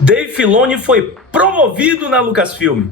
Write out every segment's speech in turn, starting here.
Dave Filoni foi promovido na Lucasfilm.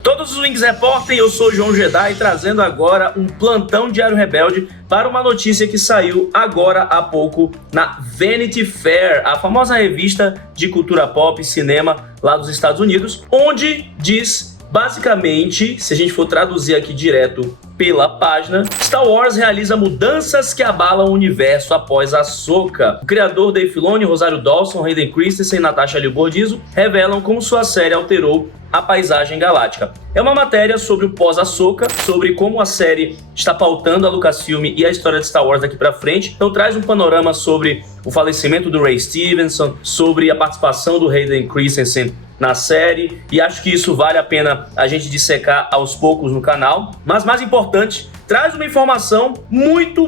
Todos os Wings reportem, eu sou o João Jedi, trazendo agora um plantão Diário Rebelde para uma notícia que saiu agora há pouco na Vanity Fair, a famosa revista de cultura pop e cinema lá dos Estados Unidos, onde diz, basicamente, se a gente for traduzir aqui direto pela página, Star Wars realiza mudanças que abalam o universo após Ahsoka. O criador Dave Filoni, Rosario Dawson, Hayden Christensen e Natasha Liu Bordizzo revelam como sua série alterou a paisagem galáctica. É uma matéria sobre o pós-Ahsoka, sobre como a série está pautando a Lucasfilm e a história de Star Wars daqui pra frente. Então traz um panorama sobre o falecimento do Ray Stevenson, sobre a participação do Hayden Christensen na série, e acho que isso vale a pena a gente dissecar aos poucos no canal. Mas mais importante, traz uma informação muito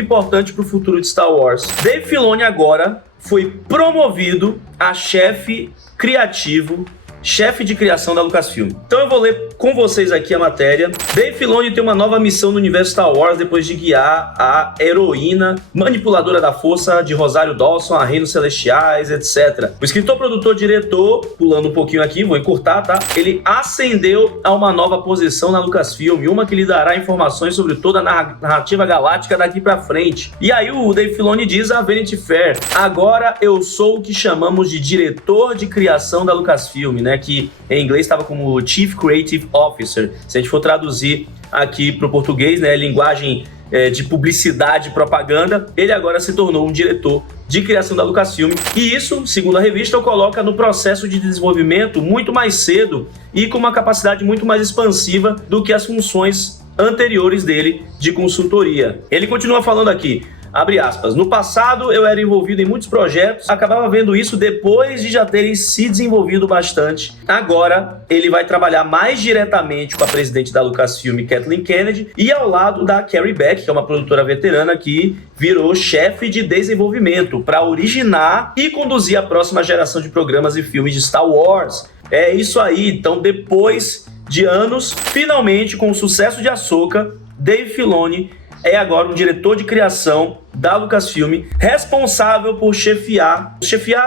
importante para o futuro de Star Wars. Dave Filoni agora foi promovido a chefe criativo, chefe de criação da Lucasfilm. Então eu vou ler com vocês aqui a matéria. Dave Filoni tem uma nova missão no universo Star Wars depois de guiar a heroína manipuladora da força de Rosario Dawson a reinos celestiais, etc. O escritor, produtor, diretor, pulando um pouquinho aqui, vou encurtar, tá? Ele ascendeu a uma nova posição na Lucasfilm, uma que lhe dará informações sobre toda a narrativa galáctica daqui pra frente. E aí o Dave Filoni diz à Vanity Fair: agora eu sou o que chamamos de diretor de criação da Lucasfilm, né? Que em inglês estava como Chief Creative Officer. Se a gente for traduzir aqui para o português, né, linguagem de publicidade e propaganda, ele agora se tornou um diretor de criação da Lucasfilm. E isso, segundo a revista, o coloca no processo de desenvolvimento muito mais cedo e com uma capacidade muito mais expansiva do que as funções anteriores dele de consultoria. Ele continua falando aqui, abre aspas: no passado eu era envolvido em muitos projetos, acabava vendo isso depois de já terem se desenvolvido bastante. Agora ele vai trabalhar mais diretamente com a presidente da Lucasfilm, Kathleen Kennedy, e ao lado da Carrie Beck, que é uma produtora veterana que virou chefe de desenvolvimento para originar e conduzir a próxima geração de programas e filmes de Star Wars. É isso aí, então depois de anos, finalmente com o sucesso de Ahsoka, Dave Filoni é agora um diretor de criação da Lucasfilm, responsável por chefiar,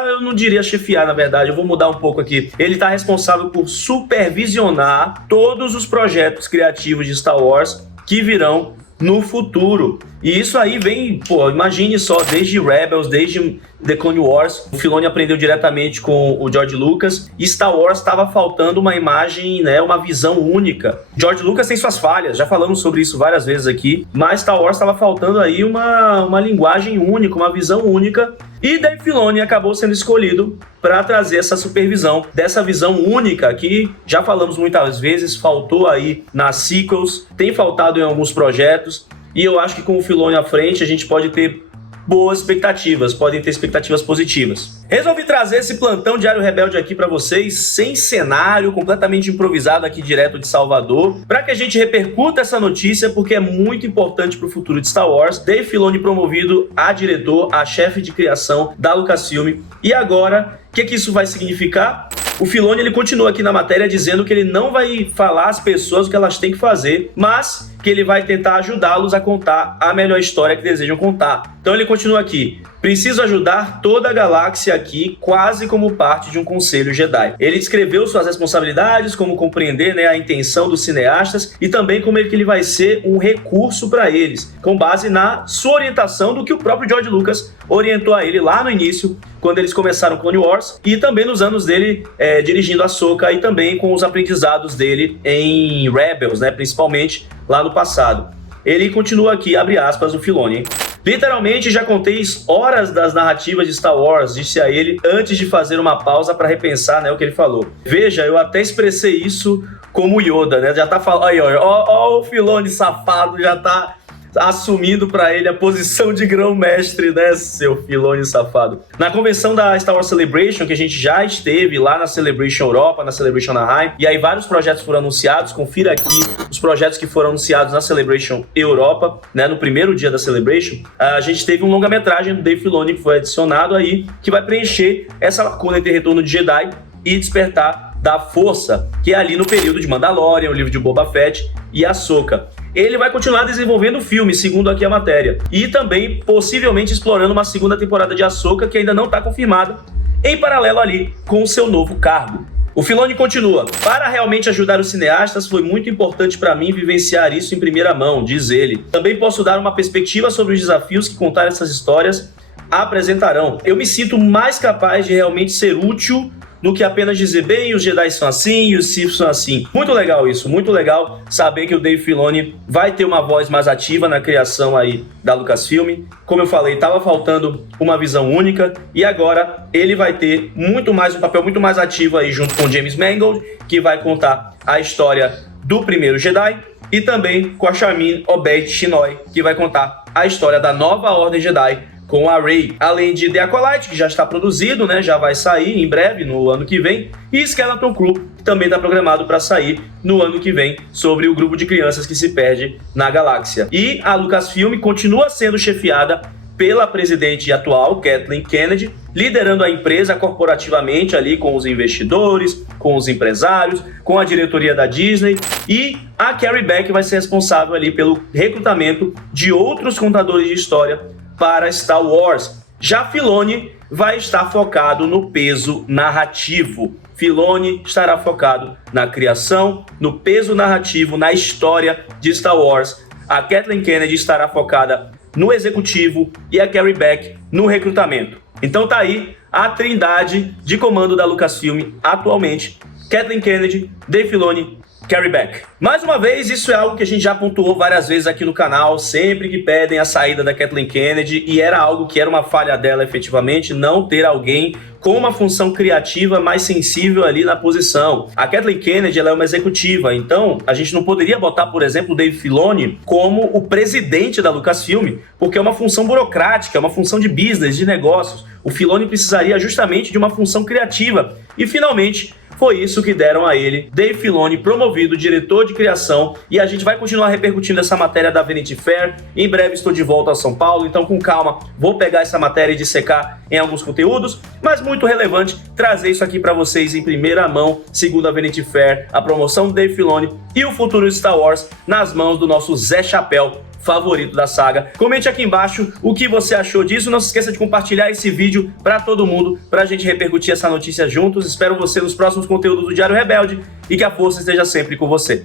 eu não diria chefiar, na verdade, eu vou mudar um pouco aqui. Ele está responsável por supervisionar todos os projetos criativos de Star Wars que virão no futuro. E isso aí vem, pô, imagine só, desde Rebels, desde The Clone Wars, o Filoni aprendeu diretamente com o George Lucas, e Star Wars estava faltando uma imagem, né, uma visão única. George Lucas tem suas falhas, já falamos sobre isso várias vezes aqui, mas Star Wars estava faltando aí uma linguagem única, uma visão única, e Dave Filoni acabou sendo escolhido para trazer essa supervisão dessa visão única que já falamos muitas vezes, faltou aí nas sequels, tem faltado em alguns projetos, e eu acho que com o Filoni à frente a gente pode ter boas expectativas, podem ter expectativas positivas. Resolvi trazer esse plantão Diário Rebelde aqui para vocês, sem cenário, completamente improvisado aqui direto de Salvador, para que a gente repercuta essa notícia, porque é muito importante para o futuro de Star Wars. Dave Filoni promovido a diretor, a chefe de criação da Lucasfilm. E agora, o que isso vai significar? O Filoni, ele continua aqui na matéria dizendo que ele não vai falar às pessoas o que elas têm que fazer, mas que ele vai tentar ajudá-los a contar a melhor história que desejam contar. Então ele continua aqui: preciso ajudar toda a galáxia aqui, quase como parte de um conselho Jedi. Ele descreveu suas responsabilidades, como compreender, né, a intenção dos cineastas e também como ele vai ser um recurso para eles, com base na sua orientação do que o próprio George Lucas orientou a ele lá no início, quando eles começaram Clone Wars, e também nos anos dele dirigindo Ahsoka, e também com os aprendizados dele em Rebels, né, principalmente lá no passado. Ele continua aqui, abre aspas, o Filoni: literalmente já contei horas das narrativas de Star Wars, disse a ele antes de fazer uma pausa para repensar, né, o que ele falou. Veja, eu até expressei isso como Yoda, né? Já tá falando, ó, o Filoni safado já tá assumindo para ele a posição de grão-mestre, né, seu Filoni safado. Na convenção da Star Wars Celebration, que a gente já esteve lá na Celebration Europa, na Celebration Anaheim, e aí vários projetos foram anunciados, confira aqui os projetos que foram anunciados na Celebration Europa, né, no primeiro dia da Celebration. A gente teve um longa-metragem do Dave Filoni que foi adicionado aí, que vai preencher essa lacuna entre Retorno de Jedi e Despertar da Força, que é ali no período de Mandalorian, o livro de Boba Fett e Ahsoka. ele vai continuar desenvolvendo o filme, segundo aqui a matéria. E também, possivelmente, explorando uma segunda temporada de Ahsoka, que ainda não está confirmada, em paralelo ali com o seu novo cargo. O Filoni continua: para realmente ajudar os cineastas, foi muito importante para mim vivenciar isso em primeira mão, diz ele. Também posso dar uma perspectiva sobre os desafios que contar essas histórias apresentarão. Eu me sinto mais capaz de realmente ser útil do que apenas dizer, bem, os Jedi são assim e os Sith são assim. Muito legal isso, muito legal saber que o Dave Filoni vai ter uma voz mais ativa na criação aí da Lucasfilm. Como eu falei, estava faltando uma visão única e agora ele vai ter um papel muito mais ativo aí junto com James Mangold, que vai contar a história do primeiro Jedi, e também com a Charmin Obeid-Chinoy, que vai contar a história da nova Ordem Jedi com a Rey, além de The Acolyte, que já está produzido, né, já vai sair em breve, no ano que vem, e Skeleton Crew, que também está programado para sair no ano que vem, sobre o grupo de crianças que se perde na galáxia. E a Lucasfilm continua sendo chefiada pela presidente atual, Kathleen Kennedy, liderando a empresa corporativamente ali com os investidores, com os empresários, com a diretoria da Disney, e a Carrie Beck vai ser responsável ali pelo recrutamento de outros contadores de história para Star Wars. Já Filoni vai estar focado no peso narrativo. Filoni estará focado na criação, no peso narrativo, na história de Star Wars. A Kathleen Kennedy estará focada no executivo e a Carrie Beck no recrutamento. Então tá aí a trindade de comando da Lucasfilm atualmente: Kathleen Kennedy, Dave Filoni, Carrie Beck. Mais uma vez, isso é algo que a gente já pontuou várias vezes aqui no canal, sempre que pedem a saída da Kathleen Kennedy, e era algo que era uma falha dela efetivamente, não ter alguém com uma função criativa mais sensível ali na posição. A Kathleen Kennedy, ela é uma executiva, então a gente não poderia botar, por exemplo, o Dave Filoni como o presidente da Lucasfilm, porque é uma função burocrática, é uma função de business, de negócios. O Filoni precisaria justamente de uma função criativa, e finalmente foi isso que deram a ele, Dave Filoni, promovido diretor de criação, e a gente vai continuar repercutindo essa matéria da Vanity Fair. Em breve estou de volta a São Paulo, então com calma vou pegar essa matéria e dissecar em alguns conteúdos, mas muito relevante trazer isso aqui para vocês em primeira mão, segundo a Vanity Fair, a promoção do Dave Filoni e o futuro Star Wars nas mãos do nosso Zé Chapéu, favorito da saga. Comente aqui embaixo o que você achou disso. Não se esqueça de compartilhar esse vídeo para todo mundo, para a gente repercutir essa notícia juntos. Espero você nos próximos conteúdos do Diário Rebelde e que a força esteja sempre com você.